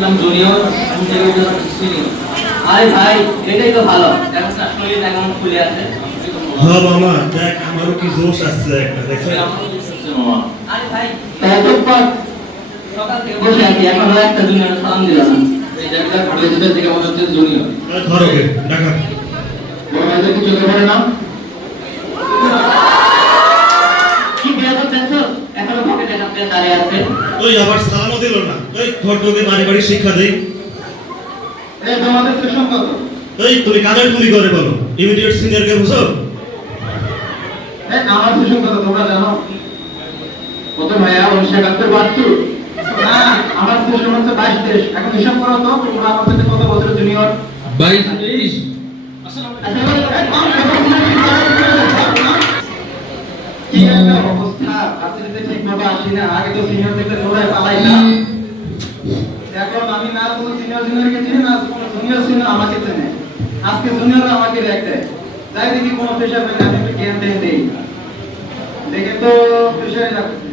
গেছিলাম জুনিয়র, এখন থেকে হয়ে গেলাম সিনিয়র। আরে ভাই এটাই তো ভালো, দেখো না শরীর এখন খুলে আছে। হ্যাঁ মামা, দেখ আমারও কি জোশ আসছে একটা, দেখছো? আরে ভাই এত পর সকাল থেকে বসে আছি, এখনো একটা জুনিয়র সালাম দিল না। এই জায়গাটা কলেজের থেকে আমার হচ্ছে জুনিয়র। ধর ওকে, ডাকা। তোমাদের কিছু করে না কি বের করতেছ? এখনো পকেটে কাপড়ে দাঁড়িয়ে আছে। ওই আবার সালামও দিল না। ওই ধর তোকে বাড়ি বাড়ি শিক্ষা দেই। এই তোমাদের সেশন কত? ওই তুমি কাদের তুমি করে বলো, ইমিডিয়েট সিনিয়রকে বুঝো? এই আমার সেশন কত তোমরা জানো? কত ভাইয়া 1971 না, আমার সেশন হচ্ছে 22 এখন হিসাব করো তো তোমরা আমার সাথে কত বছর জুনিয়র? 22 23। কি একটা অবস্থা, আসলে ঠিক মতো আসি না। আগে তো সিনিয়র থেকে দৌড়ায় পালাই না, এখন আমি না কোনো সিনিয়র জুনিয়রকে চিনি না, কোনো জুনিয়র সিনিয়র আমাকে চেনে। আজকে জুনিয়র আমাকে রেখ দেয়, যাই দেখি কোনো প্রেশার পেলে আমি একটু জ্ঞান দিয়ে দিই, দেখে তো প্রেশারে লাগছে।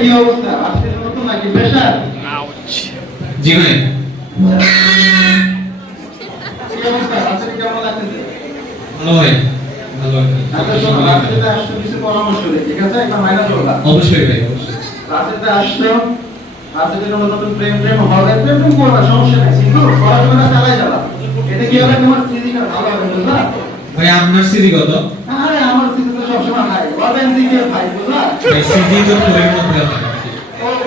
কি অবস্থা, আজকে নতুন নাকি প্রেশার? জি ভাই। কি অবস্থা, আজকে কেমন লাগতেছে? ভালো ভাই, ভালো আর কি। আচ্ছা শোনো, রাত্রিতে আসছো কিছু পরামর্শ দেই, ঠিক আছে? একটা মাইনাস করবা। অবশ্যই ভাই, অবশ্যই। রাত্রিতে আসছো, রাত্রিতে কোনো নতুন প্রেম হবে, প্রেম করবা, সমস্যা নাই, কিন্তু পড়াশোনা চালাই যাবা। এতে কি হবে, তোমার সিজিটা ভালো হবে, বুঝলা? ভাই আপনার সিজি কত? আরে আমার সিজি তো সবসময় হাই, ওয়াবেন দিকে ভাই, বুঝলা? ভাই সিজি তো ফোরের মধ্যে হয়।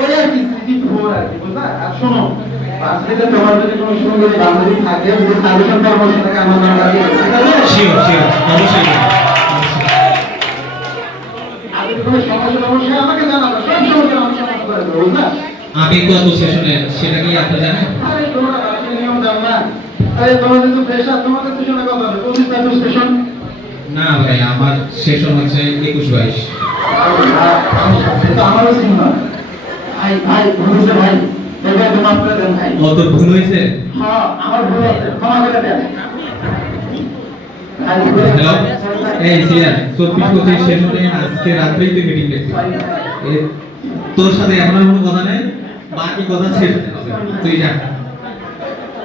ওই আর কি সিজি 4 আর কি, বুঝলা? আর শোনো, রাত্রিতে তোমার যদি কোনো সুন্দরী বান্ধবী থাকে, যদি সাজেশন পরামর্শ থাকে আমার নাম্বার দিয়ে দিও, ঠিক আছে? শিওর শিওর, অবশ্যই ভাই, অবশ্যই। আর যদি কোনো সমস্যা অবশ্যই আমাকে জানাবে, সব সমস্যা আমি সমাধান করে দেবো, বুঝলা? আপনি কত সেশনে সেটা কি আপনি জানেন? আরে তোমরা রাত্রি নিয়ম জানো না? আরে তোমাদের তো প্রেশার, তোমাদের সেশনে কত হবে? 25 সেশন। না ভাই, আমার সেশন হচ্ছে 21 22। তো আমারও সিনেমা ভাই, ভাই ভুলছে ভাই, এবার তো মাফ করে দেন ভাই। কত ভুল হয়েছে? হ্যাঁ আমার ভুল আছে, ক্ষমা করে দেন ভাই, ভুল হয়েছে। হ্যালো, এই সিয়ার 24 সেশনে আজকে রাত্রেই তুই মিটিং দেখছিস। তোর সাথে এখন আর কোনো কথা নেই, বাকি কথা সেশনে হবে। তুই যা।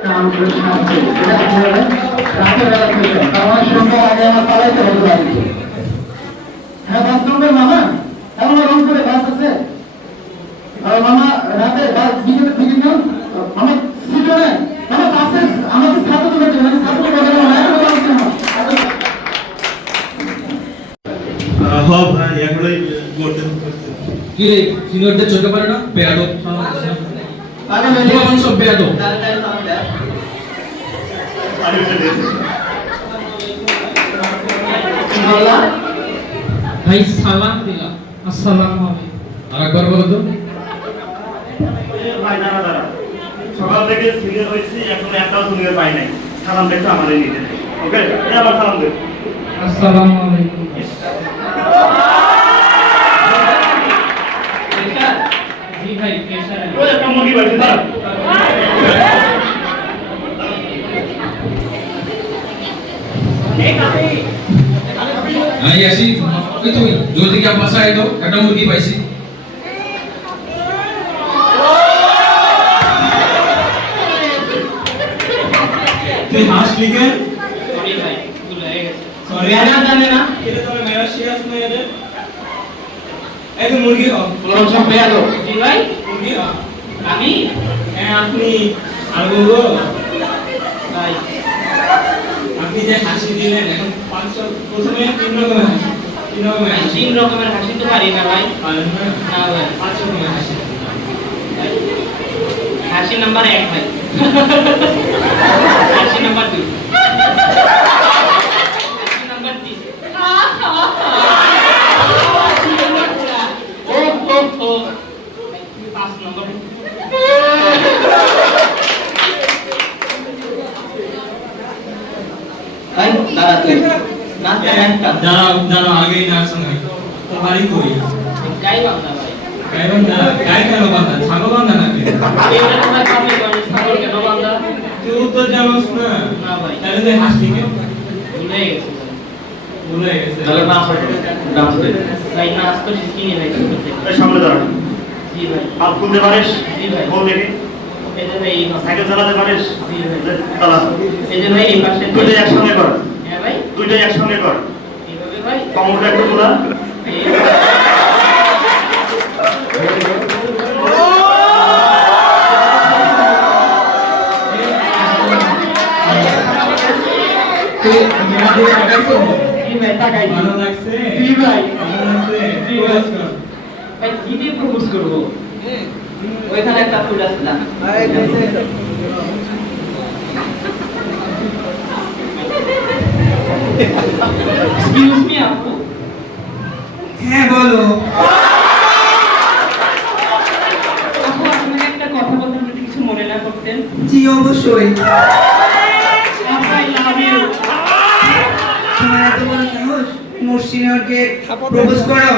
কাম করে শান্তি, এটা কি হবে? রাতের বেলা সেশন, আমার সন্ধ্যার আগে আমার পালাইতে হবে বাড়িতে। হ্যাঁ বাস নম্বর মামা, এমন রং করে বাস আছে? আর মামা রাতে বাস বিকেলের দিকে নাও, আমার সিটে নেই, মামা বাসে আমাকে ছাত্র তো বেঁচে, মানে ছাত্র বলে না, এখন বাস না। হ্যাঁ ভাই, এখনই করতে কি রে, সিনিয়রদের চোখে পড়ে না? বেয়াদব আগে তোমার সব বেয়াদব। ভাই সালাম দিলাম, আসসালামু আলাইকুম। আরেকবার বলো তো। ভাই দাঁড়া দাঁড়া, সকাল থেকে সিনিয়র হয়েছি, এখন একটাও সিনিয়র পাই নাই। সালাম দেখো আমারই নিতে, ওকে? আবার সালাম দেব। আসসালামু আলাইকুম। জি ভাই, প্রেশার আছে। ওই একটা মুরগি পাইছি, দাঁড়া। আমি আসি, ওই তুই জলদি কি বাসা আয় তো, একটা মুরগি পাইছি। তুই হাসলি কেন? সরি ভাই, ভুল হয়ে গেছে। সরি, মেরা জানে না, এটা তো মেরা শেয়ার না এর। এই তো মুরগি হও, লোক সব বেয়াদো। জি ভাই, মুরগি হও। আমি হ্যাঁ আপনি, আর বলবো ভাই আপনি যে হাসি দিলেন, এখন 500 প্রথমে 3 রকমের হাসি, 3 রকমের হাসি। 3 রকমের হাসি তো পারি না ভাই। পারেন না? না ভাই, 5 রকমের হাসি। হাসি নাম্বার 1 ভাই। হাসি নাম্বার 2, হাসি নাম্বার 3। ও ও ও 5 নম্বর। ভাই দাঁড়াতে নাচতে একটা দাঁড়াও দাঁড়াও, আগেই নাচ নাই তো বাড়ি কই? গাই বাংলা ভাই। গাই বান্ধা? গাই কেন বান্ধা? ছাগল বান্ধা নাকি? এটা তোমার কমে করে ছাগল কেন বাংলা? তুই উত্তর জানোস না? না ভাই, তাহলে তুই হাসলি কেন? ভুলে গেছি ভাই। ভুলে গেছে। তাহলে নাচ হবে, ডান্স হবে। ভাই নাচ তো শিখিনি ভাই। এই সামনে দাঁড়া। জি ভাই। হাত খুলতে পারিস? জি ভাই। বল দেখি। এই যে ভাই এই পাশে। সাইকেল চালাতে পারিস? জি ভাই। চালা। এই যে ভাই এই পাশে। দুইটাই একসঙ্গে কর। হ্যাঁ ভাই। দুইটাই একসঙ্গে কর। এইভাবে ভাই। কমরটা একটু তোলা। এই তুই মেয়েদের তাকাইছো? জি ভাই তাকাই। ভালো লাগছে? জি ভাই। ভালো লাগছে? জি ভাই। প্রপোজ কর। ভাই কি দিয়ে প্রপোজ করব? ওইখানে একটা ফুল আছে না? এক্সকিউজ মি আপু। হ্যাঁ বলো। আপু আপনাকে একটা কথা বলতে যদি কিছু মনে না করতেন। জি অবশ্যই। আপু আই লাভ ইউ। তোমার এত বড় সাহস মোর সিনিয়রকে প্রপোজ করো